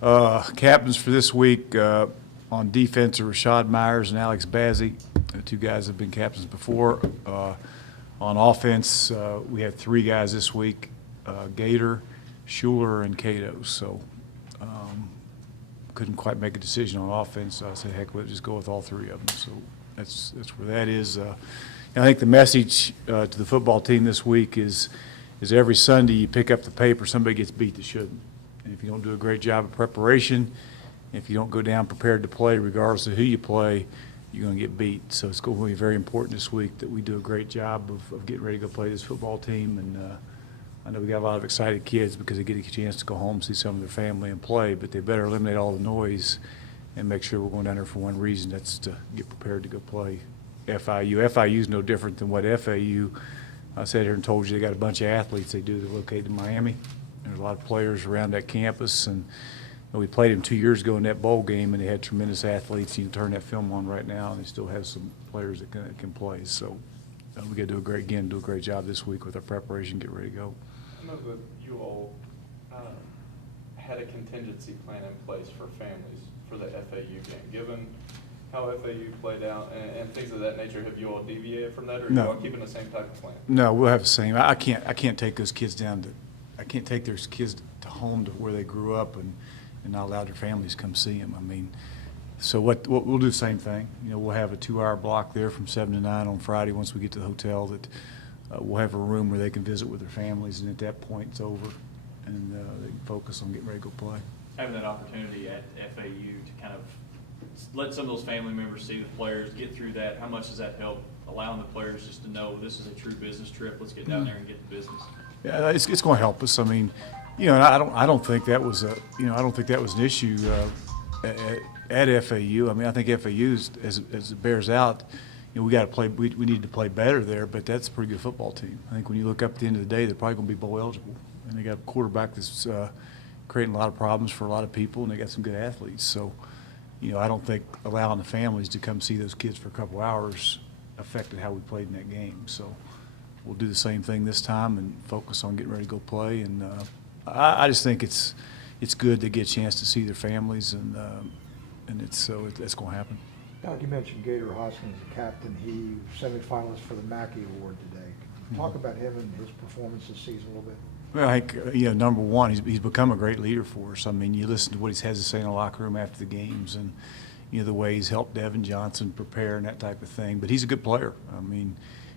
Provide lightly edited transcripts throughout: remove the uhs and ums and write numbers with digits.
Captains for this week on defense are Rashad Myers and Alex Bazzi. The two guys have been captains before. On offense, we had three guys this week, Gator, Schuler, and Cato. So couldn't quite make a decision on offense. So I said, heck, let's just go with all three of them. So that's where that is. And I think the message to the football team this week is every Sunday you pick up the paper, somebody gets beat that shouldn't. And if you don't do a great job of preparation, if you don't go down prepared to play, regardless of who you play, you're going to get beat. So it's going to be very important this week that we do a great job of getting ready to go play this football team. And I know we got a lot of excited kids because they get a chance to go home, see some of their family, and play. But they better eliminate all the noise and make sure we're going down there for one reason. That's to get prepared to go play FIU. FIU is no different than what FAU. I sat here and told you they got a bunch of athletes they do. They're located in Miami. There's a lot of players around that campus, and we played them 2 years ago in that bowl game, and they had tremendous athletes. You can turn that film on right now, and they still have some players that can play. So we got to do a great job this week with our preparation, get ready to go. I know that you all had a contingency plan in place for families for the FAU game. Given how FAU played out and things of that nature, have you all deviated from that, or are you all keeping the same type of plan? No, we'll have the same. I can't take those kids down to. I can't take their kids to home to where they grew up and not allow their families to come see them. I mean, so what we'll do the same thing. You know, we'll have a 2-hour block there from 7 to 9 on Friday. Once we get to the hotel, that we'll have a room where they can visit with their families, and at that point it's over, and they can focus on getting ready to go play. Having that opportunity at FAU to kind of let some of those family members see the players, get through that, how much does that help allowing the players just to know this is a true business trip, let's get down there and get the business? Yeah, it's going to help us. I mean, you know, I don't think that was an issue at FAU. I mean, I think FAU, as it bears out, you know, we got to play. We need to play better there, but that's a pretty good football team. I think when you look up at the end of the day, they're probably going to be bowl eligible, and they got a quarterback that's creating a lot of problems for a lot of people, and they got some good athletes. So, you know, I don't think allowing the families to come see those kids for a couple hours affected how we played in that game. So we'll do the same thing this time and focus on getting ready to go play. And I just think it's good to get a chance to see their families, and that's going to happen. Doc, you mentioned Gator Hoskins, the captain. He was semifinalist for the Mackey Award today. Can you talk about him and his performance this season a little bit? Well, I think, you know, number one, he's become a great leader for us. I mean, you listen to what he has to say in the locker room after the games, and, you know, the way he's helped Devin Johnson prepare and that type of thing. But he's a good player. I mean,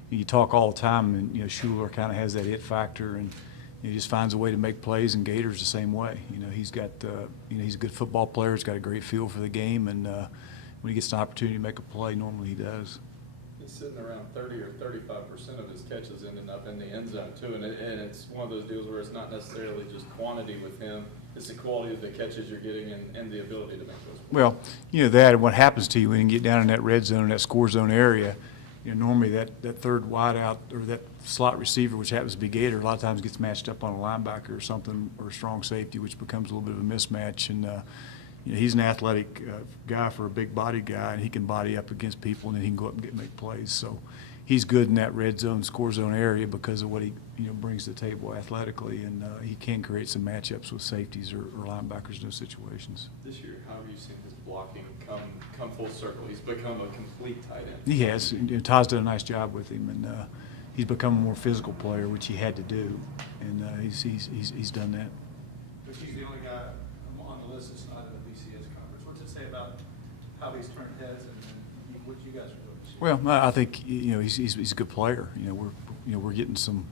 you talk all the time, and, you know, Schuler kind of has that it factor, and he just finds a way to make plays, and Gator's the same way. You know, he's got, you know, he's a good football player. He's got a great feel for the game, and when he gets an opportunity to make a play, normally he does. He's sitting around 30 or 35% of his catches ending up in the end zone too, and it's one of those deals where it's not necessarily just quantity with him; it's the quality of the catches you're getting and the ability to make those plays. Well, you know that, and what happens to you when you get down in that red zone, that score zone area. You know, normally that third wide out or that slot receiver, which happens to be Gator, a lot of times gets matched up on a linebacker or something, or a strong safety, which becomes a little bit of a mismatch. And you know, he's an athletic guy for a big body guy, and he can body up against people, and then he can go up and make plays. So he's good in that red zone, score zone area because of what he brings to the table athletically, and he can create some matchups with safeties or linebackers in those situations. This year, how have you seen his blocking come full circle? He's become a complete tight end. He has. And Todd's done a nice job with him, and he's become a more physical player, which he had to do, and he's done that. But he's the only guy on the list that's not in the BCS conference. What's it say about how he's turned heads and what you guys are doing this year? Well, I think, you know, he's a good player. You know, we're getting some.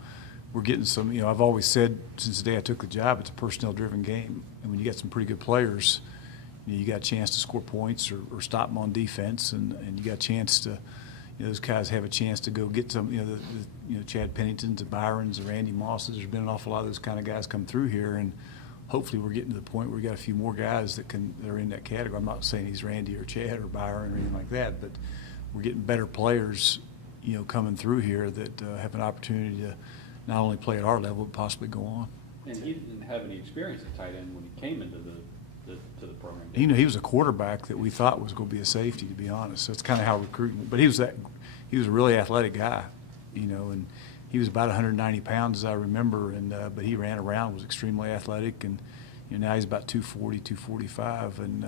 You know, I've always said since the day I took the job, it's a personnel-driven game, and when you got some pretty good players, you got a chance to score points or stop them on defense, and you got a chance to, you know, those guys have a chance to go get some, you know, the Chad Penningtons, the Byrons, the Randy Mosses. There's been an awful lot of those kind of guys come through here, and hopefully we're getting to the point where we got a few more guys that are in that category. I'm not saying he's Randy or Chad or Byron or anything like that, but we're getting better players, you know, coming through here that have an opportunity to not only play at our level but possibly go on. And he didn't have any experience at tight end when he came into the program. You know, he was a quarterback that we thought was going to be a safety, to be honest. So it's kind of how recruiting. But he was a really athletic guy, you know, and he was about 190 pounds, as I remember, and but he ran around, was extremely athletic, and Now he's about 240, 245. And,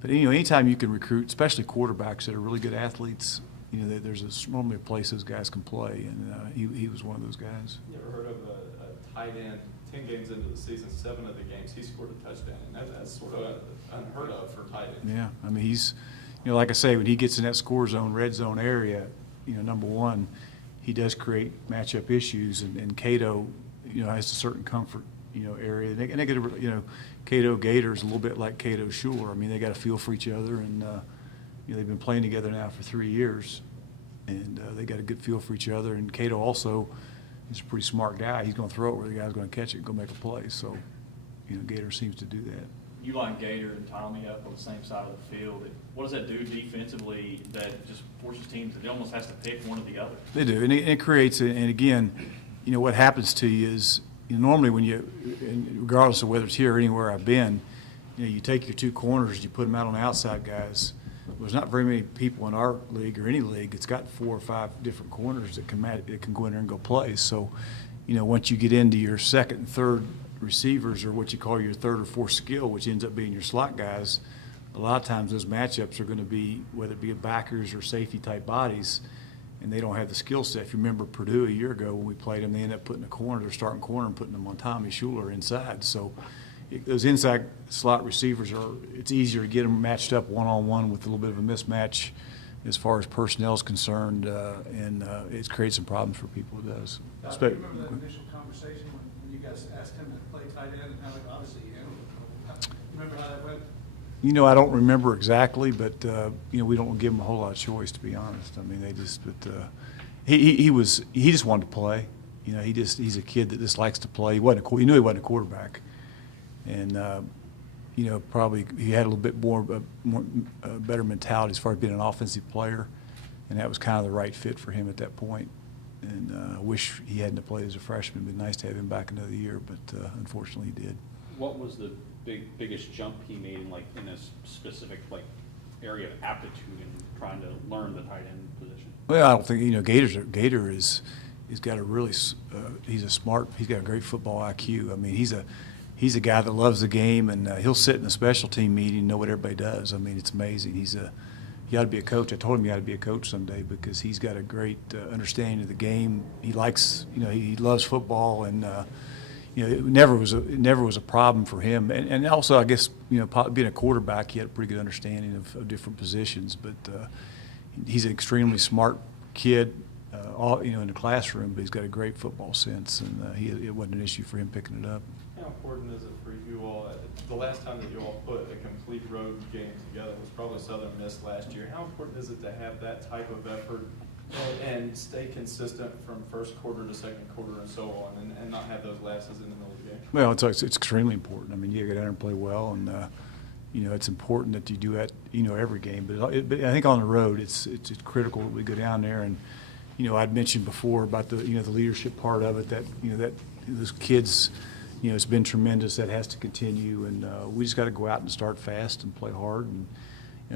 but, anytime you can recruit, especially quarterbacks that are really good athletes, there's normally a place those guys can play. And he was one of those guys. You ever heard of a tight end, 10 games into the season, 7 of the games, he scored a touchdown? And that's sort of unheard of for tight ends. Yeah, I mean, he's, like I say, when he gets in that score zone, red zone area, number one, he does create matchup issues, and Cato, has a certain comfort, area. And they get, Cato Gators a little bit like Cato Schuler. I mean, they got a feel for each other, and they've been playing together now for 3 years, and they got a good feel for each other. And Cato also is a pretty smart guy. He's going to throw it where the guy's going to catch it and go make a play. So, Gator seems to do that. You line Gator and Tommy up on the same side of the field. What does that do defensively that just forces teams that it almost has to pick one or the other? They do, and it creates, and again, what happens to you is, normally when and regardless of whether it's here or anywhere I've been, you take your two corners, you put them out on the outside guys. There's not very many people in our league or any league that's got 4 or 5 different corners that can go in there and go play. So, once you get into your second and third receivers, or what you call your third or fourth skill, which ends up being your slot guys, a lot of times those matchups are going to be, whether it be backers or safety type bodies, and they don't have the skill set. If you remember Purdue a year ago when we played them, they ended up putting their starting corner and putting them on Tommy Schuler inside. So those inside slot receivers it's easier to get them matched up one-on-one with a little bit of a mismatch as far as personnel is concerned, and it creates some problems for people. It does. Do you remember that initial conversation when you guys asked him to play tight end, and obviously you remember how that went? I don't remember exactly, but we don't give him a whole lot of choice, to be honest. I mean, he just wanted to play. He's a kid that just likes to play. He knew he wasn't a quarterback, and probably he had a little bit more better mentality as far as being an offensive player, and that was kind of the right fit for him at that point. And I wish he hadn't played as a freshman. It'd be nice to have him back another year, but unfortunately he did. What was the biggest jump he made in a specific area of aptitude in trying to learn the tight end position? Well, I don't think Gator he's got a really he's got a great football IQ. I mean, he's a guy that loves the game, and he'll sit in a special team meeting and know what everybody does. I mean, it's amazing. He ought to be a coach. I told him he ought to be a coach someday because he's got a great understanding of the game. He likes, he loves football, and it never was a problem for him. And also, I guess, being a quarterback, he had a pretty good understanding of different positions. But he's an extremely smart kid, in the classroom. But he's got a great football sense, and it wasn't an issue for him picking it up. How important is it for you all? The last time that you all put a complete road game together was probably Southern Miss last year. How important is it to have that type of effort and stay consistent from first quarter to second quarter and so on, and not have those lapses in the middle of the game? Well, it's extremely important. I mean, you got to get out and play well, and it's important that you do that, every game. But I think on the road, it's critical that we go down there. And I'd mentioned before about the the leadership part of it, that that those kids. It's been tremendous. That has to continue, and we just got to go out and start fast and play hard. And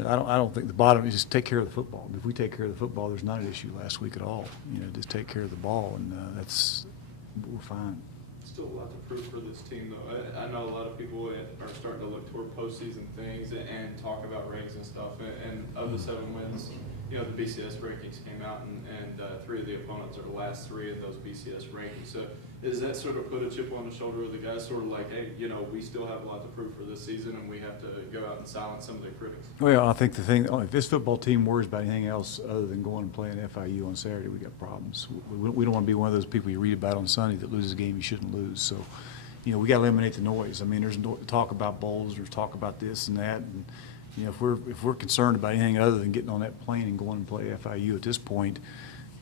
I don't think the bottom is just take care of the football. If we take care of the football, there's not an issue last week at all. Just take care of the ball, and we're fine. Still a lot to prove for this team, though. I know a lot of people are starting to look toward postseason things and talk about rings and stuff. And of the 7 wins, the BCS rankings came out, and 3 of the opponents are the last 3 of those BCS rankings. So does that sort of put a chip on the shoulder of the guys, sort of like, hey, we still have a lot to prove for this season, and we have to go out and silence some of the critics? Well, I think the thing, if this football team worries about anything else other than going and playing FIU on Saturday, we got problems. We don't want to be one of those people you read about on Sunday that loses a game you shouldn't lose. So, we got to eliminate the noise. I mean, there's talk about bowls, there's talk about this and that, and if we're concerned about anything other than getting on that plane and going and play FIU at this point,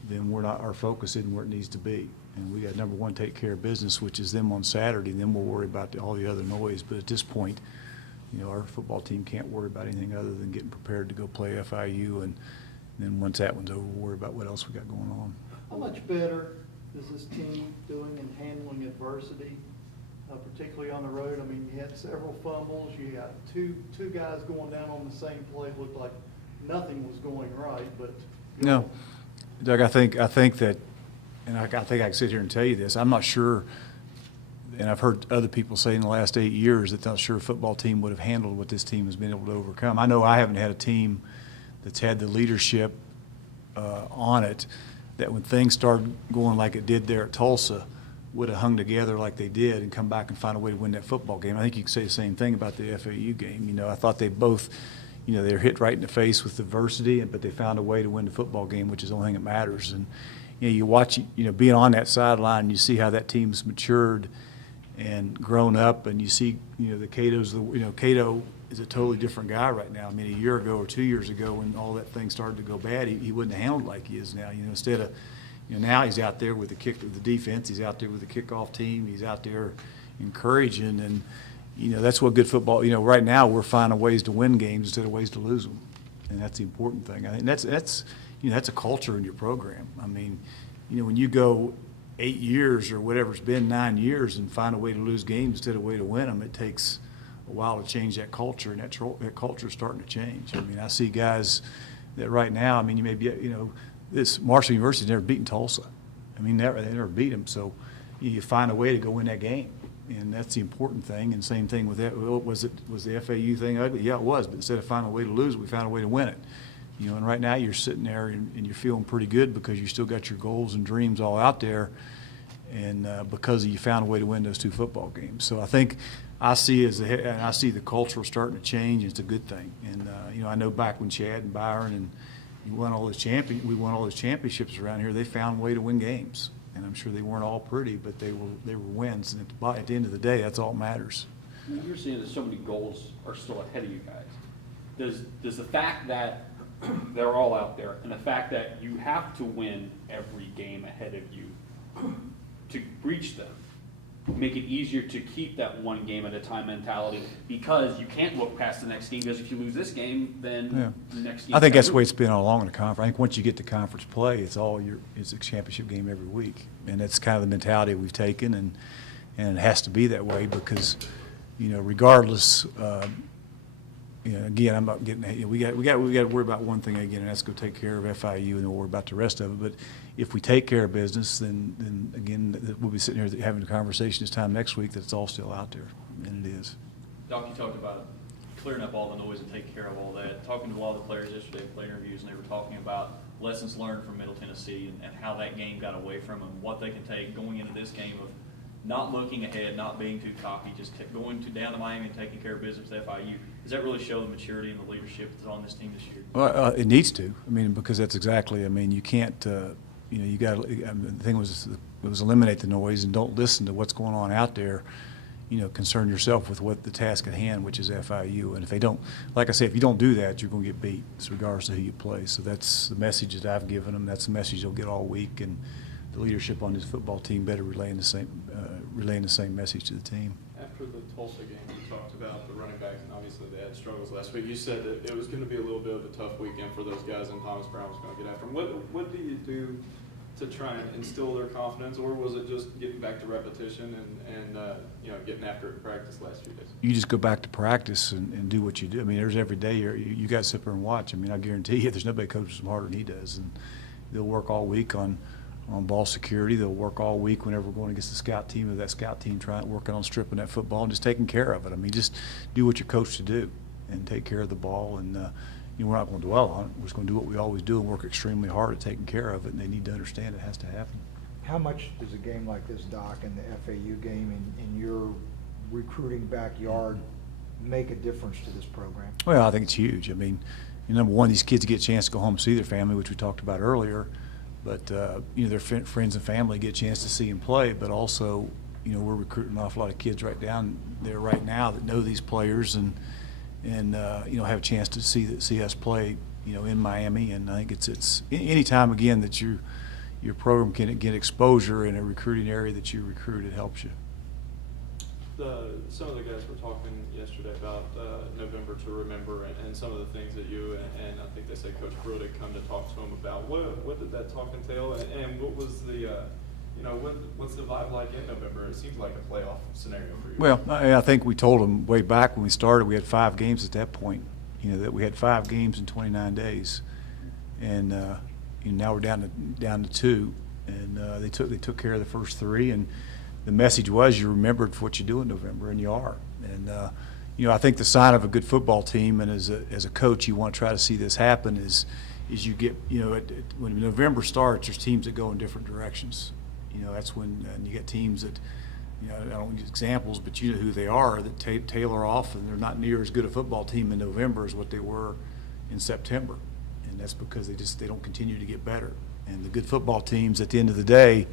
then our focus isn't where it needs to be. And we got number one, take care of business, which is them on Saturday, and then we'll worry about all the other noise. But at this point, our football team can't worry about anything other than getting prepared to go play FIU, and then once that one's over, we'll worry about what else we got going on. How much better is this team doing in handling adversity, particularly on the road? I mean, you had several fumbles. You got two guys going down on the same play. It looked like nothing was going right, but no, Doug, I think that, and I think I can sit here and tell you this. I'm not sure and I've heard other people say in the last 8 years that they're not sure a football team would have handled what this team has been able to overcome. I know I haven't had a team that's had the leadership on it that when things started going like it did there at Tulsa, would have hung together like they did and come back and find a way to win that football game. I think you can say the same thing about the FAU game. You know, I thought they both, you know, they were hit right in the face with adversity, but they found a way to win the football game, which is the only thing that matters. And you know, you watch, you know, being on that sideline, you see how that team's matured and grown up, and you see, you know, the Cato's, you know, Cato is a totally different guy right now. I mean, a year ago or 2 years ago when all that thing started to go bad, he wouldn't have handled like he is now. You know, instead of, you know, now he's out there with the defense, he's out there with the kickoff team, he's out there encouraging, and, you know, that's what good football, you know, right now we're finding ways to win games instead of ways to lose them. And that's the important thing. I think that's you know, that's a culture in your program. I mean, you know, when you go 8 years or whatever it's been, 9 years, and find a way to lose games instead of a way to win them, it takes a while to change that culture, and that culture is starting to change. I mean, I see guys that right now, I mean, you may be, you know, this Marshall University's never beaten Tulsa. I mean, they never beat them. So you find a way to go win that game, and that's the important thing. And same thing with that. Well, was the FAU thing ugly? Yeah, it was. But instead of finding a way to lose it, we found a way to win it. You know, and right now you're sitting there and you're feeling pretty good because you still got your goals and dreams all out there, and because you found a way to win those 2 football games. So I think I see the culture starting to change, and it's a good thing. And you know, I know back when Chad and Byron and we won all those championships around here, they found a way to win games. And I'm sure they weren't all pretty, but they were wins. And at the end of the day, that's all that matters. You're seeing that so many goals are still ahead of you guys. Does the fact that they're all out there, and the fact that you have to win every game ahead of you to reach them, make it easier to keep that one game at a time mentality, because you can't look past the next game, because if you lose this game, then the next game. I think that's the way it's been all along in the conference. I think once you get to conference play, it's a championship game every week, and that's kind of the mentality we've taken, and it has to be that way because, you know, regardless. You know, again, I'm not getting. You know, we got to worry about one thing again, and that's go take care of FIU, and then we'll worry about the rest of it. But if we take care of business, then again, we'll be sitting here having a conversation this time next week that it's all still out there, and it is. Doc, you talked about clearing up all the noise and taking care of all that. Talking to a lot of the players yesterday at player interviews, and they were talking about lessons learned from Middle Tennessee and how that game got away from them, what they can take going into this game of not looking ahead, not being too cocky, just going down to Miami and taking care of business with FIU. Does that really show the maturity and the leadership that's on this team this year? Well, it needs to. I mean, because that's exactly. I mean, you can't. You know, you got. The thing was eliminate the noise and don't listen to what's going on out there. You know, concern yourself with what the task at hand, which is FIU. And if they don't, like I say, if you don't do that, you're going to get beat, regardless of who you play. So that's the message that I've given them. That's the message they'll get all week. And the leadership on this football team better relaying the same message to the team. After the Tulsa game, you talked about the running backs, and obviously they had struggles last week. You said that it was going to be a little bit of a tough weekend for those guys, and Thomas Brown was going to get after them. What do you do to try and instill their confidence, or was it just getting back to repetition and you know, getting after it in practice last few days? You just go back to practice and do what you do. I mean, there's every day you got to sit there and watch. I mean, I guarantee you, there's nobody coaches them harder than he does, and they'll work all week on ball security. They'll work all week whenever we're going against the scout team, or that scout team working on stripping that football and just taking care of it. I mean, just do what you're coached to do and take care of the ball. And you know, we're not going to dwell on it. We're just going to do what we always do and work extremely hard at taking care of it. And they need to understand it has to happen. How much does a game like this, Doc, and the FAU game in your recruiting backyard make a difference to this program? Well, I think it's huge. I mean, number one, these kids get a chance to go home and see their family, which we talked about earlier. But, you know, their friends and family get a chance to see him play. But also, you know, we're recruiting an awful lot of kids right down there right now that know these players and you know, have a chance to see us play, you know, in Miami. And I think it's any time, again, that your program can get exposure in a recruiting area that you recruit, it helps you. Some of the guys were talking yesterday about November to remember and some of the things that you and I think they said Coach Pruitt had come to talk to him about. What did that talk entail, and what was the you know, what's the vibe like in November? It seems like a playoff scenario for you. Well, I think we told them way back when we started, we had 5 games at that point. You know, that we had 5 games in 29 days, and you know, now we're down to 2, and they took care of the first 3, and the message was you're remembered for what you do in November, and you are. And, I think the sign of a good football team, and as a coach, you want to try to see this happen, is you get, when November starts, there's teams that go in different directions. That's when, and you get teams that, I don't use examples, but you know who they are, that tailor off, and they're not near as good a football team in November as what they were in September. And that's because they don't continue to get better. And the good football teams, at the end of the day,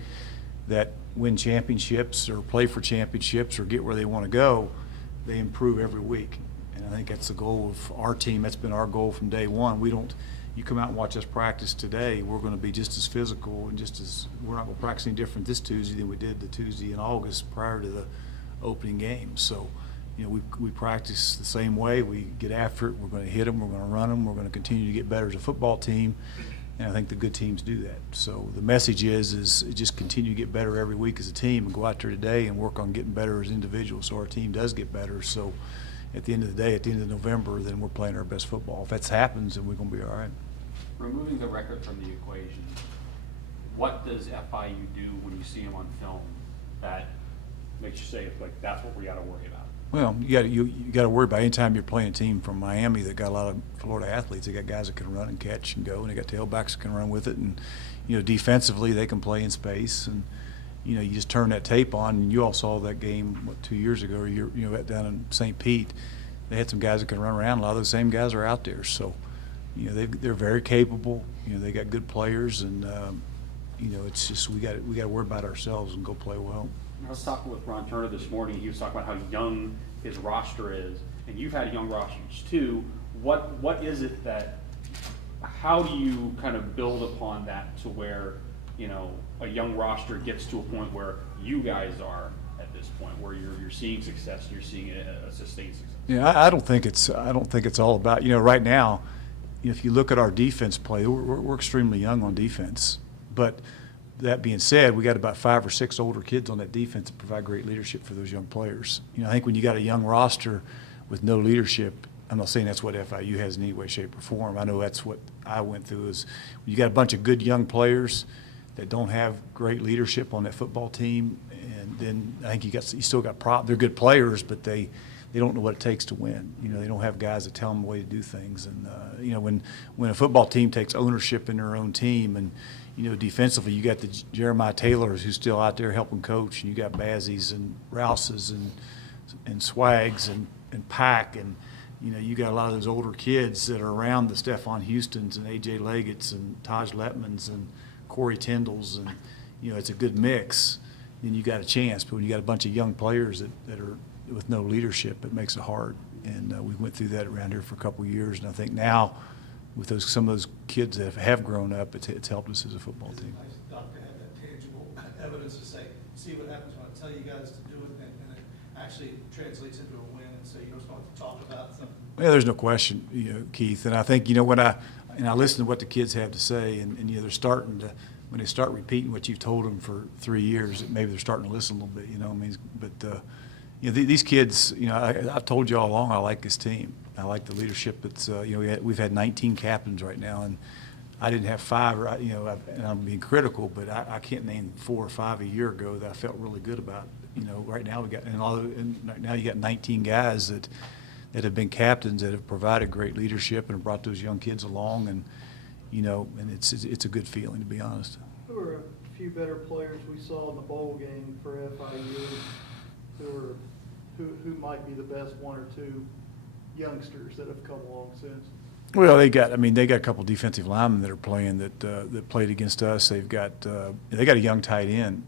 that win championships or play for championships or get where they want to go, they improve every week. And I think that's the goal of our team. That's been our goal from day one. You come out and watch us practice today, we're going to be just as physical and we're not going to practice any different this Tuesday than we did the Tuesday in August prior to the opening game. So, we practice the same way. We get after it. We're going to hit them. We're going to run them. We're going to continue to get better as a football team. And I think the good teams do that. So the message is just continue to get better every week as a team and go out there today and work on getting better as individuals so our team does get better. So at the end of the day, at the end of November, then we're playing our best football. If that happens, then we're going to be all right. Removing the record from the equation, what does FIU do when you see them on film that makes you say, like, that's what we got to worry about? Well, you got to worry about anytime you're playing a team from Miami that got a lot of Florida athletes. They got guys that can run and catch and go, and they got tailbacks that can run with it. And defensively they can play in space. And you just turn that tape on, and you all saw that game 2 years ago, or down in St. Pete. They had some guys that can run around. A lot of those same guys are out there. So they're very capable. They got good players, and it's just we got to worry about ourselves and go play well. I was talking with Ron Turner this morning. He was talking about how young his roster is, and you've had young rosters too. What is it that? How do you kind of build upon that to where a young roster gets to a point where you guys are at this point, where you're seeing success, you're seeing a sustained success? Yeah, I don't think it's all about right now. If you look at our defense play, we're extremely young on defense, but. That being said, we got about 5 or 6 older kids on that defense that provide great leadership for those young players. I think when you got a young roster with no leadership, I'm not saying that's what FIU has in any way, shape, or form. I know that's what I went through. Is when you got a bunch of good young players that don't have great leadership on that football team, and then I think you still got they're good players, but they don't know what it takes to win. They don't have guys that tell them the way to do things. And when a football team takes ownership in their own team, and defensively, you got the Jeremiah Taylors who's still out there helping coach, and you got Bazzies and Rouses and Swags and Pack, and you got a lot of those older kids that are around the Stephon Houstons and A.J. Leggett's and Taj Letmans and Corey Tyndalls, and it's a good mix. Then you got a chance. But when you got a bunch of young players that are with no leadership, it makes it hard. And we went through that around here for a couple of years, and I think now, with some of those kids that have grown up, it's helped us as a football team. It's nice, Doc, to have that tangible evidence to say, see what happens when I tell you guys to do it, and it actually translates into a win, and so you don't have to talk about something. Yeah, there's no question, Keith. And I think when I listen to what the kids have to say, and they're starting to, when they start repeating what you've told them for 3 years, maybe they're starting to listen a little bit. But these kids, I've told you all along, I like this team. I like the leadership. It's we've had 19 captains right now, and I didn't have 5. And I'm being critical, but I can't name 4 or 5 a year ago that I felt really good about. Right now now you got 19 guys that have been captains that have provided great leadership and brought those young kids along, and and it's a good feeling, to be honest. Who are a few better players we saw in the bowl game for FIU? Who might be the best 1 or 2 youngsters that have come along since? Well, they got a couple defensive linemen that are playing that played against us. They got a young tight end.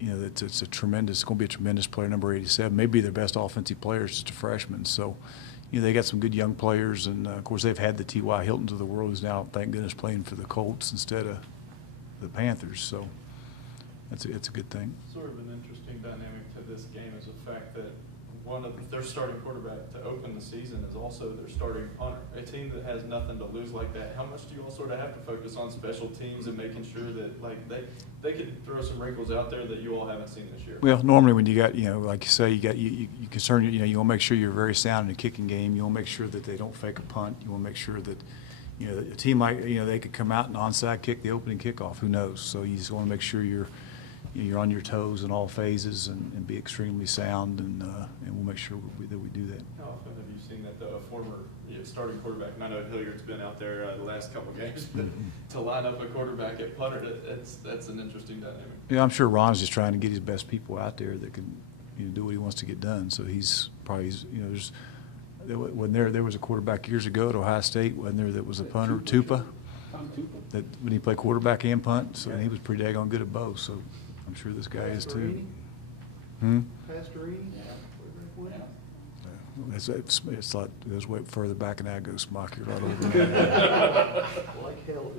It's going to be a tremendous player, number 87. Maybe their best offensive player is just a freshman. So, they got some good young players, and of course they've had the T.Y. Hiltons of the world, who's now, thank goodness, playing for the Colts instead of the Panthers. So, it's a good thing. Sort of an interesting dynamic to this game is the fact that one of their starting quarterback to open the season is also their starting punter. A team that has nothing to lose like that, how much do you all sort of have to focus on special teams and making sure that they could throw some wrinkles out there that you all haven't seen this year? Well, normally when you got, like you say, you concern, you want to make sure you're very sound in the kicking game. You want to make sure that they don't fake a punt. You want to make sure that, a team might, they could come out and onside kick the opening kickoff. Who knows? So you just want to make sure you're you're on your toes in all phases and be extremely sound, and we'll make sure that we do that. How often have you seen that, though, a former starting quarterback, and I know Hilliard's been out there the last couple games, but to line up a quarterback at punter, that's an interesting dynamic. Yeah, I'm sure Ron's just trying to get his best people out there that can, do what he wants to get done. So he's probably, there was a quarterback years ago at Ohio State, wasn't there, that was a punter, Tupa, that when he played quarterback and punt, so he was pretty daggone good at both. So I'm sure this guy is too. Pastorini? It's like, it goes way further back and I go smock you right over. Like hell it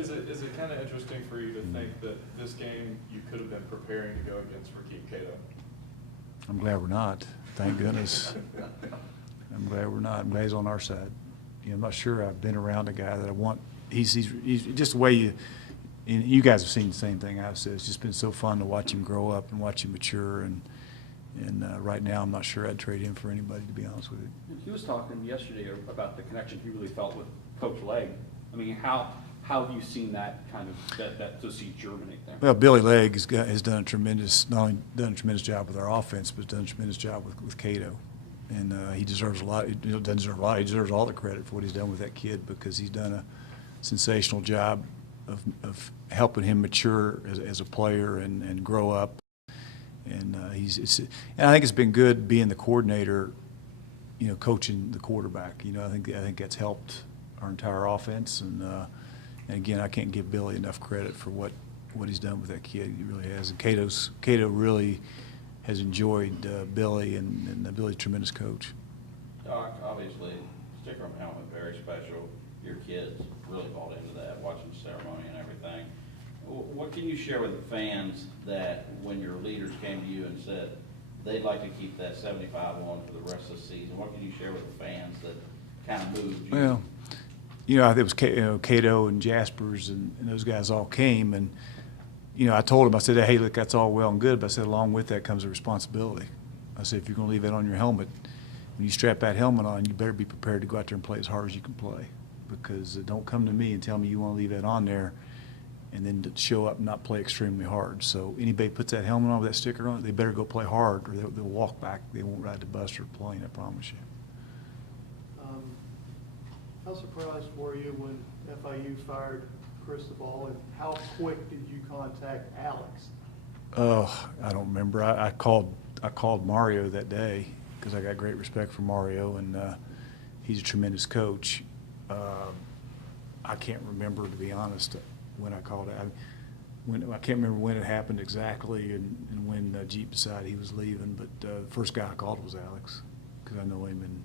is. Is it kind of interesting for you to think that this game you could have been preparing to go against Rakeem Cato? I'm glad we're not. Thank goodness. I'm glad we're not. I'm glad he's on our side. I'm not sure I've been around a guy that I want. He's just the way you guys have seen the same thing I've said. It's just been so fun to watch him grow up and watch him mature. And right now, I'm not sure I'd trade him for anybody, to be honest with you. He was talking yesterday about the connection he really felt with Coach Legg. I mean, how have you seen that kind of, that to see germinate there? Well, Billy Legg has done a tremendous, not only done a tremendous job with our offense, but done a tremendous job with Cato. And he deserves a lot. He doesn't deserve a lot. He deserves all the credit for what he's done with that kid, because he's done a sensational job of helping him mature as a player and grow up. And and I think it's been good being the coordinator, coaching the quarterback. I think that's helped our entire offense. And again, I can't give Billy enough credit for what he's done with that kid. He really has. And Cato really has enjoyed Billy, and Billy's a tremendous coach. Doc, obviously, sticker on helmet, very special. Your kids really bought into that, watching the ceremony and everything. What can you share with the fans that when your leaders came to you and said they'd like to keep that 75 on for the rest of the season? What can you share with the fans that kind of moved you? Well, I think it was Cato and Jaspers and those guys all came, and I told them, I said, hey, look, that's all well and good, but I said, along with that comes a responsibility. I said, if you're going to leave that on your helmet, when you strap that helmet on, you better be prepared to go out there and play as hard as you can play, because don't come to me and tell me you want to leave that on there and then to show up and not play extremely hard. So anybody puts that helmet on with that sticker on it, they better go play hard, or they'll walk back. They won't ride the bus or the plane, I promise you. How surprised were you when FIU fired Cristobal, and how quick did you contact Alex? Oh, I don't remember. I called Mario that day, because I got great respect for Mario, and he's a tremendous coach. I can't remember, to be honest, when I called it. I can't remember when it happened exactly, and when Jeep decided he was leaving. But the first guy I called was Alex, because I know him, and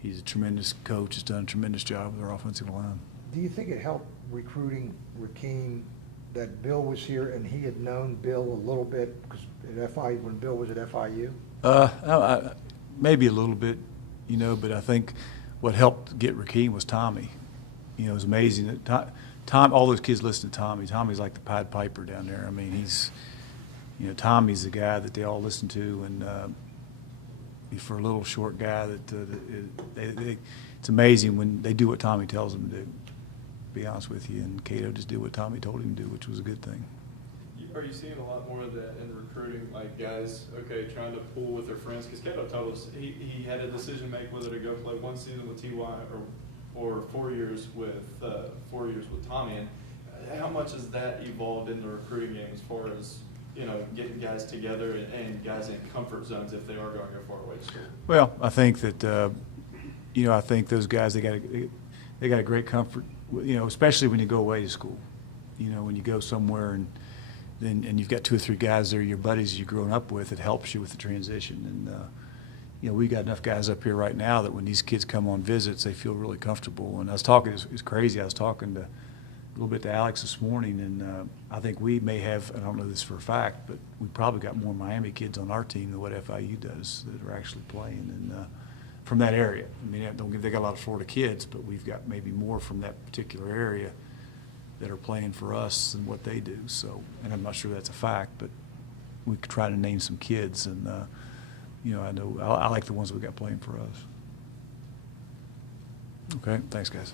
he's a tremendous coach. Has done a tremendous job with our offensive line. Do you think it helped recruiting Rakeem that Bill was here and he had known Bill a little bit, because at FIU, when Bill was at FIU? Maybe a little bit, but I think what helped get Rakeem was Tommy. It was amazing that Tom, all those kids listen to Tommy. Tommy's like the Pied Piper down there. I mean, Tommy's the guy that they all listen to, and for a little short guy, it's amazing when they do what Tommy tells them to do, to be honest with you. And Cato just did what Tommy told him to do, which was a good thing. Are you seeing a lot more of that in recruiting, like guys, trying to pull with their friends? Because Cato told us he had a decision to make whether to go play one season with TY or 4 years with Tommy. And how much has that evolved in the recruiting game as far as getting guys together and guys in comfort zones if they are going to go far away to school? Well, I think that I think those guys, they got a great comfort, especially when you go away to school. When you go somewhere and you've got 2 or 3 guys there, your buddies you've grown up with, it helps you with the transition. And we got enough guys up here right now that when these kids come on visits, they feel really comfortable. And I was talking, it's crazy, I was talking a little bit to Alex this morning, and I think we may have, I don't know this for a fact, but we probably got more Miami kids on our team than what FIU does that are actually playing, and from that area. I mean, they got a lot of Florida kids, but we've got maybe more from that particular area that are playing for us than what they do. So, and I'm not sure that's a fact, but we could try to name some kids, and I know I like the ones we got playing for us. Okay, thanks, guys.